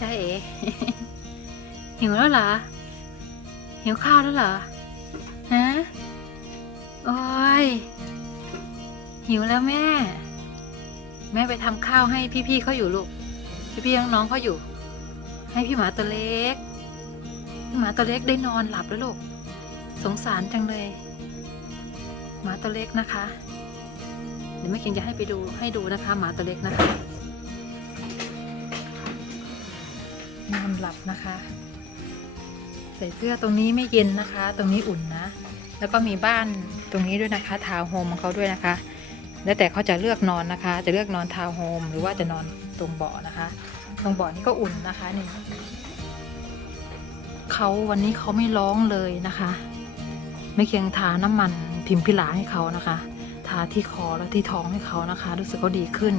ใจเอ๋หิวแล้วเหรอ หิวข้าวแล้วเหรอ ฮะ โอ้ย หิวแล้วแม่ แม่ไปทำข้าวให้พี่ๆเขาอยู่ลูก พี่ๆน้องๆเขาอยู่ ให้พี่หมาตัวเล็ก พี่หมาตัวเล็กได้นอนหลับแล้วลูก สงสารจังเลย หมาตัวเล็กนะคะ เดี๋ยวแม่ก่งจะให้ไปดูให้ดูนะคะ หมาตัวเล็กนะคะ นอนหลับนะคะ ใส่เสื้อตรงนี้ไม่เย็นนะคะ ตรงนี้อุ่นนะ แล้วก็มีบ้านตรงนี้ด้วยนะคะ ทาวน์โฮมของเขาด้วยนะคะ แล้วแต่เขาจะเลือกนอนนะคะ จะเลือกนอนทาวน์โฮมหรือว่าจะนอนตรงเบาะนะคะ ตรงเบาะนี่ก็อุ่นนะคะนี่เขาวันนี้เขาไม่ร้องเลยนะคะ ไม่เคียงทาน้ำมันพิมพิลาให้เขานะคะ ทาที่คอและที่ท้องให้เขานะคะ รู้สึกเขาดีขึ้น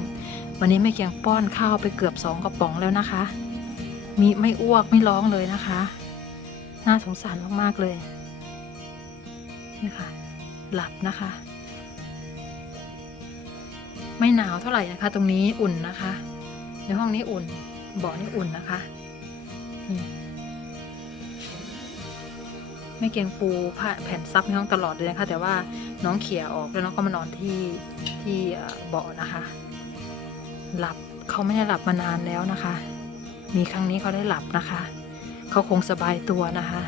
วันนี้แม่เคียงป้อนข้าวไปเกือบสองกระป๋องแล้วนะคะ มีไม่อ้วกไม่ร้องเลยนะคะ น่าสงสารมากๆเลยนี่ค่ะ หลับนะคะ ไม่หนาวเท่าไหร่นะคะ ตรงนี้อุ่นนะคะ ในห้องนี้อุ่นเบาะนี่อุ่นนะคะนี่ไม่เกียงปูผ้าแผ่นซับในห้องตลอดเลยนะคะ แต่ว่าน้องเขี่ยออกแล้วน้องก็มานอนที่ที่เบาะนะคะ หลับเขาไม่ได้หลับมานานแล้วนะคะ มีครั้งนี้เขาได้หลับนะคะ เขาคงสบายตัวนะคะ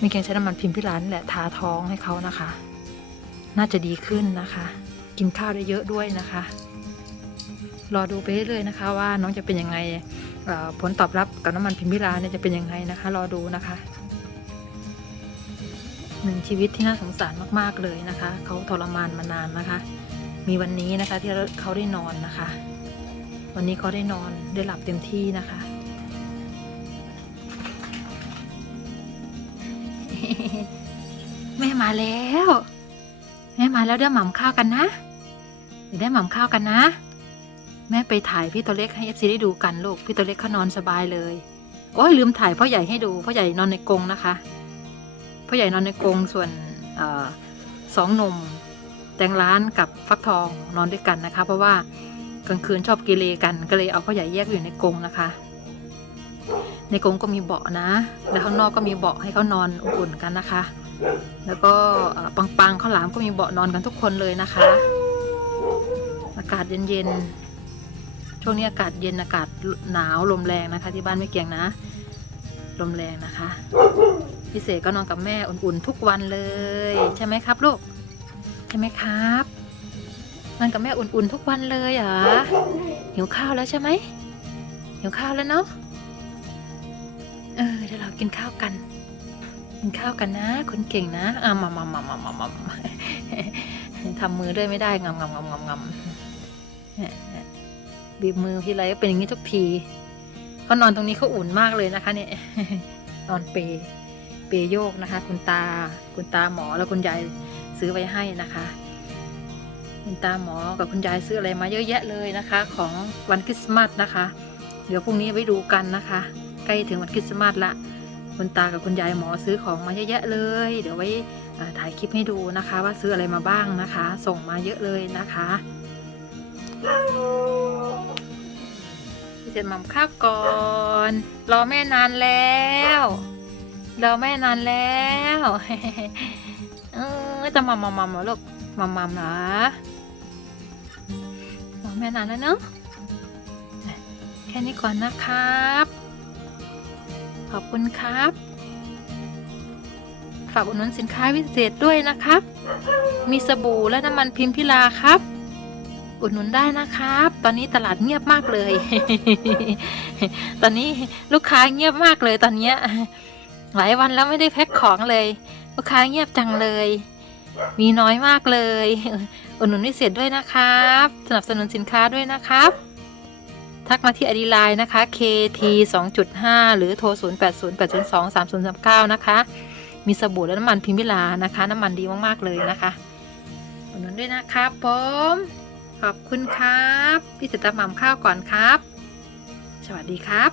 มีเกียงใช้น้ำมันพิมพิลานแหละทาท้องให้เขานะคะ น่าจะดีขึ้นนะคะ กินข้าวได้เยอะด้วยนะคะ รอดูไปเรื่อยๆนะคะ ว่าน้องจะเป็นยังไงผลตอบรับกับน้ำมันพิมพิลาเนี่ยจะเป็นยังไงนะคะ รอดูนะคะหนึ่งชีวิตที่น่าสงสารมากๆเลยนะคะ เขาทรมานมานานนะคะ มีวันนี้นะคะที่เขาได้นอนนะคะ วันนี้เขาได้นอนได้หลับเต็มที่นะคะ แม่มาแล้ว แม่มาแล้วเดี๋ยวหม่ำข้าวกันนะเดี๋ยวได้หม่ำข้าวกันนะ แม่ไปถ่ายพี่ตัวเล็กให้เอฟซีได้ดูกันลูกพี่ตัวเล็กเขานอนสบายเลยโอ้ยลืมถ่ายพ่อใหญ่ให้ดูพ่อใหญ่นอนในกรงนะคะพ่อใหญ่นอนในกรงส่วนอสองนมแตงร้านกับฟักทองนอนด้วยกันนะคะ เพราะว่า กลางคืนชอบเกเรกันก็เลยเอาพ่อใหญ่แยกอยู่ในกรงนะคะ ในกรงก็มีเบาะนะ แล้วข้างนอกก็มีเบาะให้เขานอนอุ่นกันนะคะ แล้วก็ปังๆข้าวหลามก็มีเบาะนอนกันทุกคนเลยนะคะ อากาศเย็นๆช่วงนี้อากาศเย็นอากาศหนาวลมแรงนะคะ ที่บ้านไม่เกียงนะลมแรงนะคะพี่เสกก็นอนกับแม่อุ่นๆทุกวันเลย ใช่ไหมครับลูกใช่ไหมครับ นอนกับแม่อุ่นๆทุกวันเลยเหรอหิวข้าวแล้วใช่ไหมหิวข้าวแล้วเนาะเออเดี๋ยวเรากินข้าวกัน กินข้าวกันนะ คนเก่งนะอะมามามามามามามาทำมือด้วยไม่ได้งำงำงำงำงำบีบมือทีไรก็เป็นอย่างนี้ทุกทีเขานอนตรงนี้เขาอุ่นมากเลยนะคะเนี่ยนอนเปเปโยกนะคะ คุณตาคุณตาหมอแล้วคุณยายซื้อไว้ให้นะคะ คุณตาหมอกับคุณยายซื้ออะไรมาเยอะแยะเลยนะคะ ของวันคริสต์มาสนะคะ เดี๋ยวพรุ่งนี้ไว้ดูกันนะคะ ใกล้ถึงวันคริสต์มาสละคุณตากับคุณยายหมอซื้อของมาเยอะแยะเลย เดี๋ยวไว้ถ่ายคลิปให้ดูนะคะ ว่าซื้ออะไรมาบ้างนะคะ ส่งมาเยอะเลยนะคะพี่เสร็จหม่ำข้าวก่อนรอแม่นานแล้วรอแม่นานแล้วเออจะมัมมัมมัมลูก มัมมัมเหรอรอแม่นานแล้วเนาะแค่นี้ก่อนนะครับ ขอบคุณครับ ฝากอุดหนุนสินค้าพิเศษด้วยนะครับ มีสบู่และน้ำมันพิมพิลาครับ อุดหนุนได้นะครับ ตอนนี้ตลาดเงียบมากเลย ตอนนี้ลูกค้าเงียบมากเลยตอนเนี้ยหลายวันแล้วไม่ได้แพ็คของเลย ลูกค้าเงียบจังเลย มีน้อยมากเลยอุดหนุนพิเศษด้วยนะครับ สนับสนุนสินค้าด้วยนะครับ ทักมาที่อดีไลน์นะคะ KT 2.5 หรือโทร 0 8 0 8 0 2 3 0 3 9 นะคะ มีสบู่และน้ำมันพิมพิลานะคะ น้ำมันดีมาก ๆ เลยนะคะอุดหนุนด้วยนะครับผมขอบคุณครับพี่เสตาหม่ำข้าวก่อนครับ สวัสดีครับ